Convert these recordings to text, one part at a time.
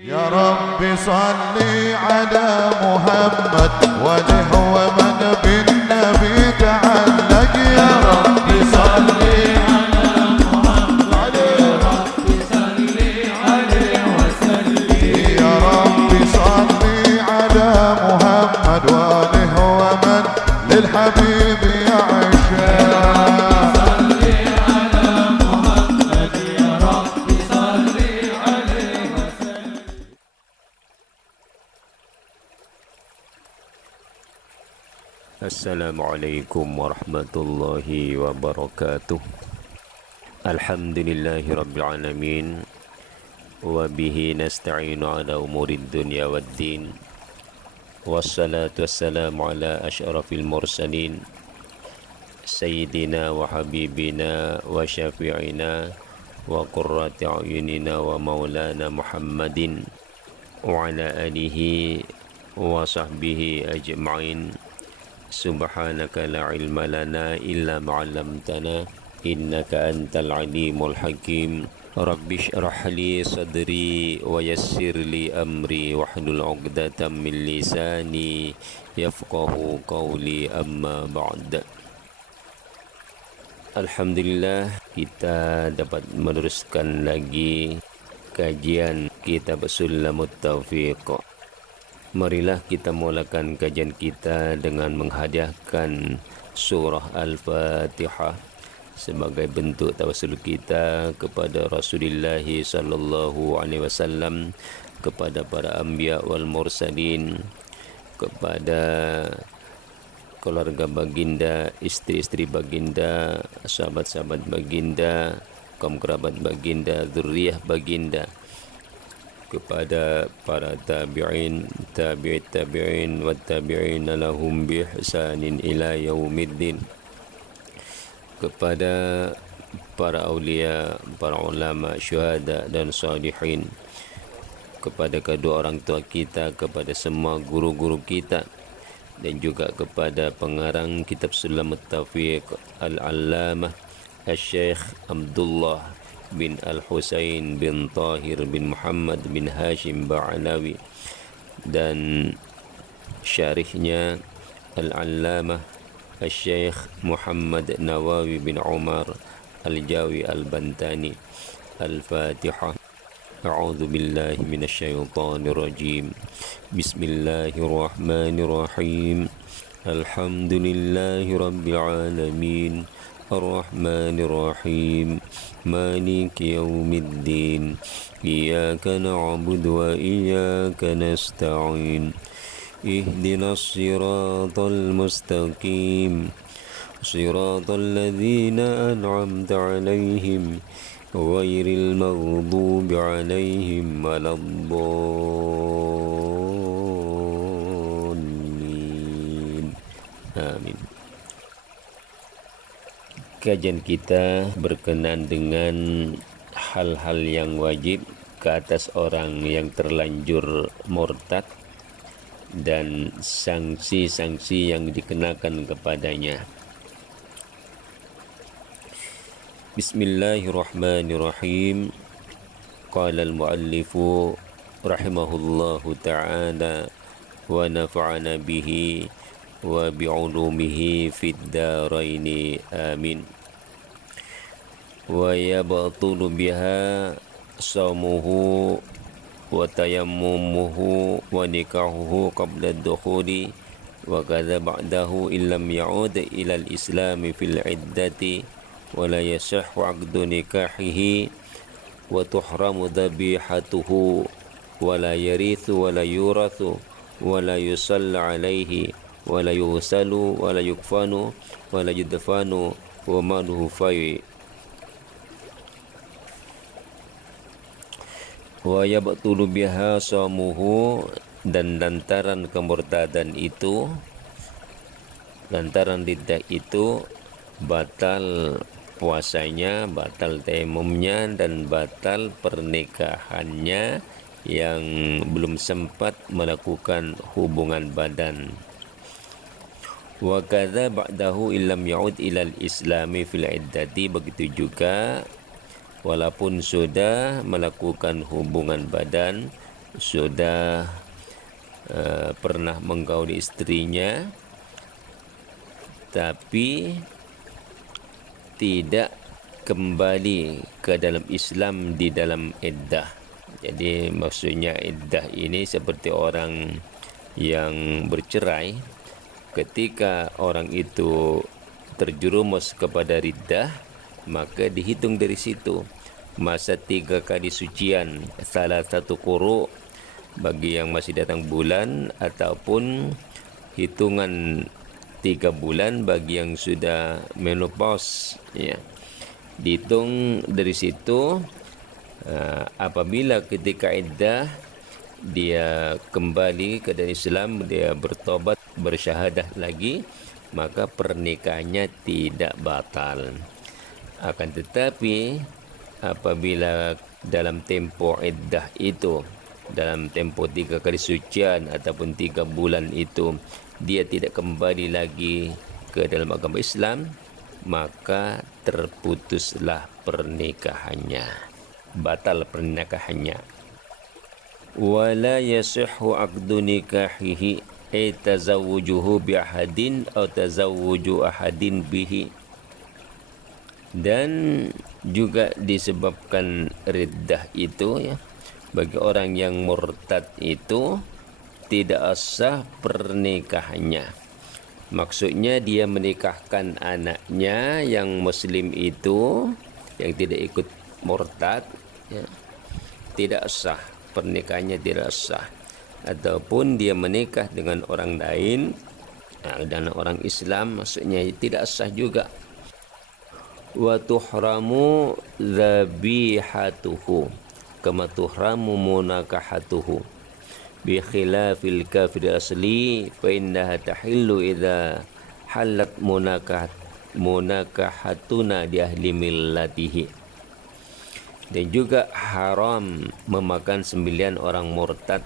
يا رب صل على محمد وله ومن بالنبي تعلق يا رب صل على محمد يا رب صل عليه وسلم يا رب صل على محمد وله ومن للحبيب يعشق Assalamualaikum warahmatullahi wabarakatuh. Alhamdulillahi rabbil alamin. Wa bihi nasta'inu ala umurid dunya waddin. Wassalatu wassalamu ala asyrafil mursalin Sayyidina wa habibina wa syafi'ina wa qurrati a'yunina wa maulana Muhammadin wa ala alihi wa sahbihi ajma'in. Subhanaka la ilma lana illa ma'allamtana innaka antal alimul hakim. Rabbi shrah li sadri wa yassir li amri wahlul 'uqdatam min lisani yafqahu qawli, amma ba'd. Alhamdulillah, kita dapat meneruskan lagi kajian kitab Sulamut Taufiq. Marilah kita mulakan kajian kita dengan menghadiahkan surah Al-Fatihah sebagai bentuk tawassul kita kepada Rasulullah sallallahu alaihi wasallam, kepada para anbiya wal mursalin, kepada keluarga baginda, istri-istri baginda, sahabat-sahabat baginda, kaum kerabat baginda, zuriyah baginda, kepada para tabi'in, tabi'it tabi'in wa tabi'in lahum bi ihsanin ila yaumiddin, kepada para aulia, para ulama, syuhada dan salihin, kepada kedua orang tua kita, kepada semua guru-guru kita, dan juga kepada pengarang kitab Sulamut Taufiq Al-Allamah Al-Syeikh Abdullah bin Al-Husain bin Tahir bin Muhammad bin Hashim Ba'alawi, dan syarihnya Al-Allamah Al-Syeikh Muhammad Nawawi bin Umar Al-Jawi Al-Bantani. Al-Fatihah. A'udzu billahi minasyaitonir rajim. Bismillahirrahmanirrahim. Alhamdulillahi rabbil alamin. الرحمن الرحيم مالك يوم الدين إياك نعبد وإياك نستعين اهدنا الصراط المستقيم صراط الذين أنعمت عليهم غير المغضوب عليهم ولا الضالين آمين. Kajian kita berkenaan dengan hal-hal yang wajib ke atas orang yang terlanjur murtad dan sanksi-sanksi yang dikenakan kepadanya. Bismillahirrahmanirrahim. Qala al-muallifu rahimahullahu ta'ala wa nafa'ana bihi wa bi'ulumihi fid daraini amin. Wa yabtulu biha saumuhu wa tayammumuhu wa nikahuhu qabla ad-dukhuli wa kadza ba'dahu illam ya'ud ila al-islam fil iddati wa la yasihhu 'aqdu nikahihi wa tuhramu dhabihatuhu wa la yarithu wa la yurathu wa la yusalla 'alaihi wala yusalu wala yukfanu wala yudfanu wa maluhu fai wa yabtulu biha samuhu. Dan lantaran kemurtadan itu, lantaran riddah itu, batal puasanya, batal tayammumnya, dan batal pernikahannya yang belum sempat melakukan hubungan badan. Wa kadza ba'dahu illam ya'ud ilal islami fil iddati. Begitu juga walaupun sudah melakukan hubungan badan sudah pernah menggauli istrinya tapi tidak kembali ke dalam Islam di dalam iddah. Jadi maksudnya iddah ini seperti orang yang bercerai. Ketika orang itu terjerumus kepada riddah, maka dihitung dari situ masa 3 kali sucian, salah satu quru bagi yang masih datang bulan, ataupun hitungan 3 bulan bagi yang sudah menopause, ya. Dihitung dari situ. Apabila ketika iddah dia kembali ke dalam Islam, dia bertobat, bersyahadah lagi, maka pernikahannya tidak batal. Akan tetapi apabila dalam tempo iddah itu, dalam tempo 3 kali sucian ataupun 3 bulan itu, dia tidak kembali lagi ke dalam agama Islam, maka terputuslah pernikahannya, batal pernikahannya. Wala yasihhu aqdu nikahihi ay tazawwujuhu bi ahadin atau tazawwuju ahadin bihi. Dan juga disebabkan riddah itu, ya, bagi orang yang murtad itu tidak sah pernikahannya. Maksudnya dia menikahkan anaknya yang muslim itu, yang tidak ikut murtad, ya, tidak sah, pernikahannya tidak sah. Ataupun dia menikah dengan orang lain, dan orang Islam, maksudnya tidak sah juga. Wa tuhramu dhabihatuhu kama tuhramu munakahatuhu bi khilafil kafir asli fa innaha tahillu idza halat munakahatuna di ahli millatihi. Dan juga haram memakan sembelihan orang murtad.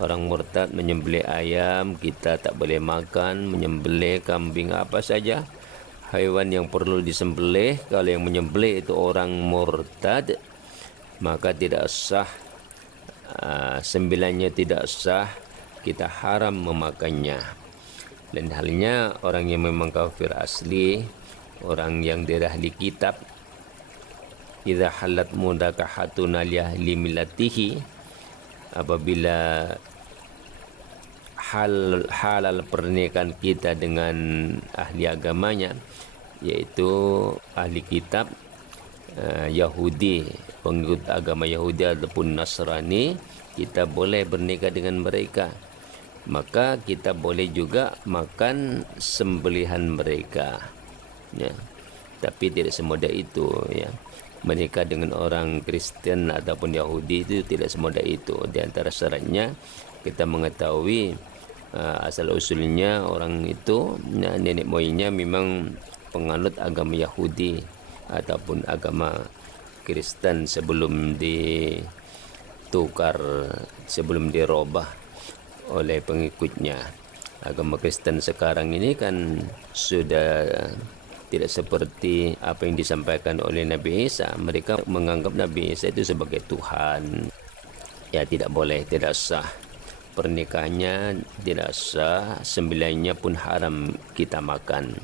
Orang murtad menyembelih ayam, kita tak boleh makan. Menyembelih kambing, apa saja haiwan yang perlu disembelih, kalau yang menyembelih itu orang murtad, maka tidak sah, sembilannya tidak sah, kita haram memakannya. Dan halnya orang yang memang kafir asli, orang yang dari ahli kitab, idza halat mudakahatuna li ahli millatihi, apabila halal pernikahan kita dengan ahli agamanya, yaitu ahli kitab, Yahudi, pengikut agama Yahudi ataupun Nasrani, kita boleh bernikah dengan mereka. Maka kita boleh juga makan sembelihan mereka, ya. Tapi tidak semudah itu, ya. Menikah dengan orang Kristen ataupun Yahudi itu tidak semudah itu. Di antara syaratnya kita mengetahui asal usulnya orang itu, nenek moyangnya memang penganut agama Yahudi ataupun agama Kristen sebelum ditukar, sebelum dirubah oleh pengikutnya. Agama Kristen sekarang ini kan sudah tidak seperti apa yang disampaikan oleh Nabi Isa. Mereka menganggap Nabi Isa itu sebagai Tuhan. Ya, tidak boleh, tidak sah. Pernikahannya tidak sah, sembelihnya pun haram kita makan.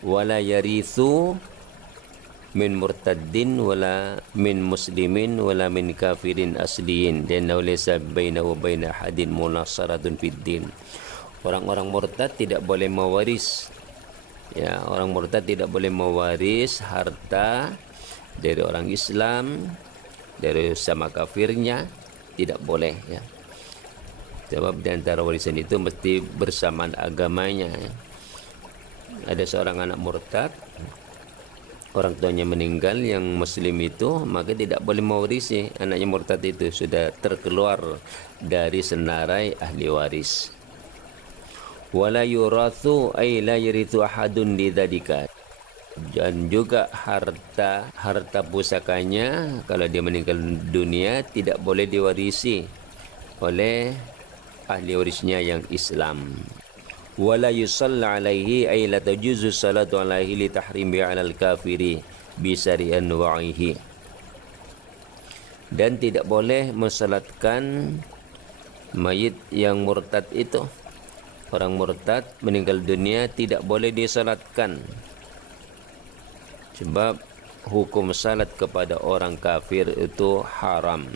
Wala yarithu min murtaddin wala min muslimin wala min kafirin asliyin dan laysa bainahu wa baina hadin munasaratun fid din. Orang-orang murtad tidak boleh mewaris, ya, orang murtad tidak boleh mewaris harta dari orang Islam, dari sama kafirnya, tidak boleh, ya. Sebab di antara warisan itu mesti bersamaan agamanya, ya. Ada seorang anak murtad, orang tuanya meninggal yang muslim itu, maka tidak boleh mewarisi anaknya murtad itu, sudah terkeluar dari senarai ahli waris. Wala yurathu ay la yarithu ahadun lidzalika. Dan juga harta pusakanya kalau dia meninggal dunia tidak boleh diwarisi oleh ahli warisnya yang Islam. Wala yusalla alaihi ay la tajuzu salatu alaihi li tahrimi 'alal kafiri bi syari'an wa'ihi. Dan tidak boleh mensalatkan mayit yang murtad itu. Orang murtad meninggal dunia tidak boleh disalatkan, sebab hukum salat kepada orang kafir itu haram.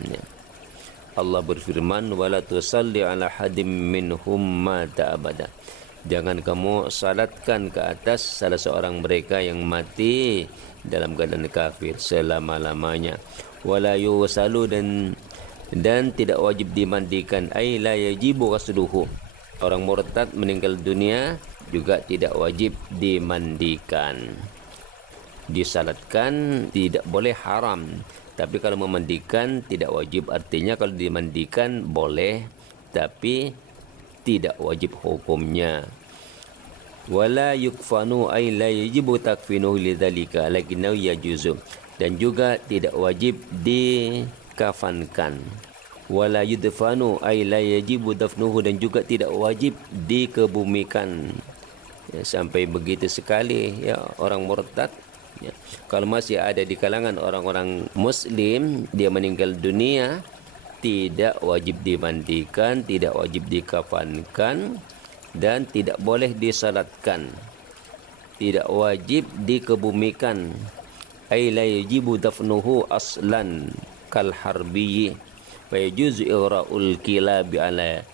Allah berfirman, wala tusalli ala hadim minhum mata abada. Jangan kamu salatkan ke atas salah seorang mereka yang mati dalam keadaan kafir selama-lamanya. Wala yusalu, dan tidak wajib dimandikan. Ai la yajibu ghusluhu. Orang murtad meninggal dunia juga tidak wajib dimandikan. Disalatkan tidak boleh, haram. Tapi kalau memandikan tidak wajib. Artinya kalau dimandikan boleh, tapi tidak wajib hukumnya. Wala yukfanu ay la yajibu takfinuhu lidzalika lakinnahu yajuzu. Dan juga tidak wajib dikafankan. Wala yudfanu ay la yajibu dafnuhu, dan juga tidak wajib dikebumikan. Ya, sampai begitu sekali ya orang murtad. Ya. Kalau masih ada di kalangan orang-orang muslim, dia meninggal dunia, tidak wajib dimandikan, tidak wajib dikafankan, dan tidak boleh disalatkan, tidak wajib dikebumikan. Ay la yajibu dafnuhu aslan kal harbiyyi wa yajuzu igra'ul kilabi ala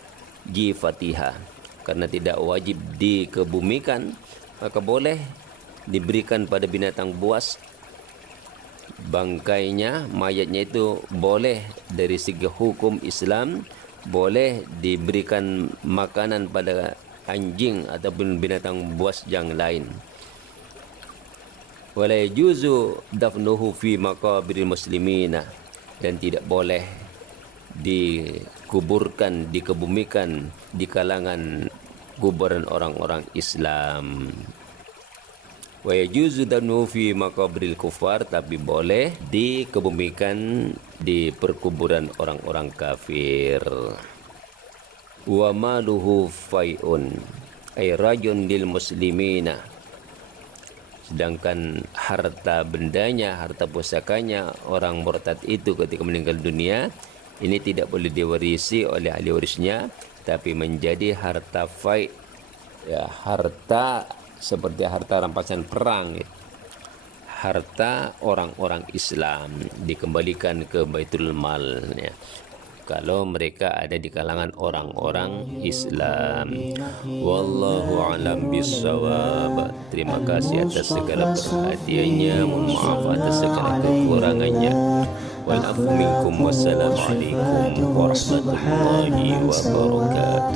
jifatiha. Karena tidak wajib dikebumikan, maka boleh diberikan pada binatang buas bangkainya, mayatnya itu boleh dari segi hukum Islam, boleh diberikan makanan pada anjing ataupun binatang buas yang lain. Wala yajuzu dafnuhu fi maqabiril muslimina, dan tidak boleh dikuburkan, dikebumikan di kalangan kuburan orang-orang Islam. Wa yajuzu dafnuhu fi maqabiril kufar, tapi boleh dikebumikan di perkuburan orang-orang kafir. Wa maluhu fai'un ay rajun lil muslimina, sedangkan harta bendanya, harta pusakanya orang murtad itu ketika meninggal dunia ini tidak boleh diwarisi oleh ahli warisnya, tapi menjadi harta fai', ya, harta seperti harta rampasan perang, ya. Harta orang-orang Islam dikembalikan ke Baitul Mal, ya, kalau mereka ada di kalangan orang-orang Islam. Wallahu a'lam bissawab. Terima kasih atas segala perhatiannya, mohon maaf atas segala kekurangannya. Wal afu minkum, wassalamualaikum warahmatullahi wabarakatuh.